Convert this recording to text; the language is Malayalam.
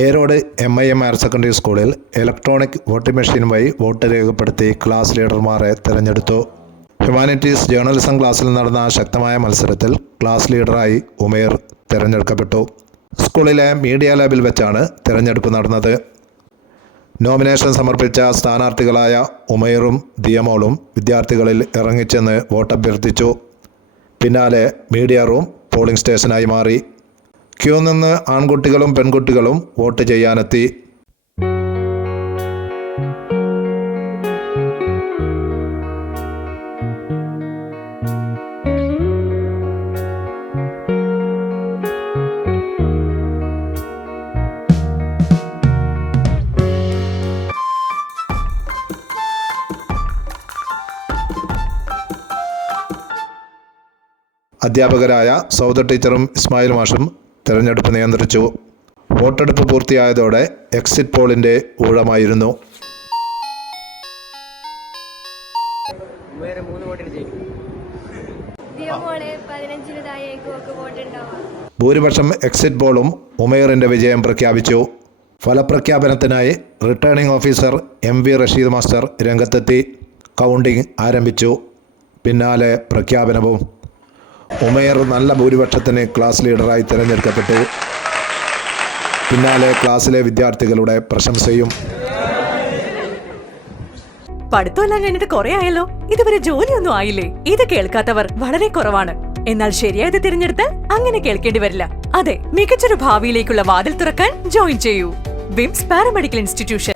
പേരോട് M I M higher secondary സ്കൂളിൽ ഇലക്ട്രോണിക് വോട്ടിംഗ് മെഷീൻ വഴി വോട്ട് രേഖപ്പെടുത്തി ക്ലാസ് ലീഡർമാരെ തിരഞ്ഞെടുത്തു. ഹ്യൂമാനിറ്റീസ് ജേർണലിസം ക്ലാസ്സിൽ നടന്ന ശക്തമായ മത്സരത്തിൽ ക്ലാസ് ലീഡറായി ഉമേർ തിരഞ്ഞെടുക്കപ്പെട്ടു. സ്കൂളിലെ മീഡിയ ലാബിൽ വെച്ചാണ് തിരഞ്ഞെടുപ്പ് നടന്നത്. നോമിനേഷൻ സമർപ്പിച്ച സ്ഥാനാർത്ഥികളായ ഉമേറും ദിയമോളും വിദ്യാർത്ഥികളിൽ ഇറങ്ങിച്ചെന്ന് വോട്ടഭ്യർത്ഥിച്ചു. പിന്നാലെ മീഡിയ റൂം പോളിംഗ് സ്റ്റേഷനായി മാറി. ക്യൂ നിന്ന് ആൺകുട്ടികളും പെൺകുട്ടികളും വോട്ട് ചെയ്യാനെത്തി. അധ്യാപകരായ സൗദ ടീച്ചറും ഇസ്മായിൽ മാഷും തിരഞ്ഞെടുപ്പ് നിയന്ത്രിച്ചു. വോട്ടെടുപ്പ് പൂർത്തിയായതോടെ എക്സിറ്റ് പോളിന്റെ ഊഴമായിരുന്നു. ഭൂരിപക്ഷം എക്സിറ്റ് പോളും ഉമേറിന്റെ വിജയം പ്രഖ്യാപിച്ചു. ഫലപ്രഖ്യാപനത്തിനായി returning officer M V Rasheed master രംഗത്തെത്തി. കൗണ്ടിംഗ് ആരംഭിച്ചു. പിന്നാലെ പ്രഖ്യാപനവും ഉമേർ നല്ല ഭൂരിപക്ഷത്തിന് ക്ലാസ് ലീഡറായി തിരഞ്ഞെടുക്കപ്പെട്ടു. പിന്നാലെ ക്ലാസ്സിലെ വിദ്യാർത്ഥികളുടെ പ്രശംസയും. പഠിത്തമെല്ലാം കഴിഞ്ഞിട്ട് കുറെ ആയല്ലോ. ഇതുവരെ ജോലിയൊന്നും ആയില്ലേ? ഇത് കേൾക്കാത്തവർ വളരെ കുറവാണ്. എന്നാൽ ശരിയായത് തിരഞ്ഞെടുത്ത് അങ്ങനെ കേൾക്കേണ്ടി വരില്ല. അതെ മികച്ചൊരു ഭാവിയിലേക്കുള്ള വാതിൽ തുറക്കാൻ ജോയിൻ ചെയ്യൂ. VIMS paramedical institution.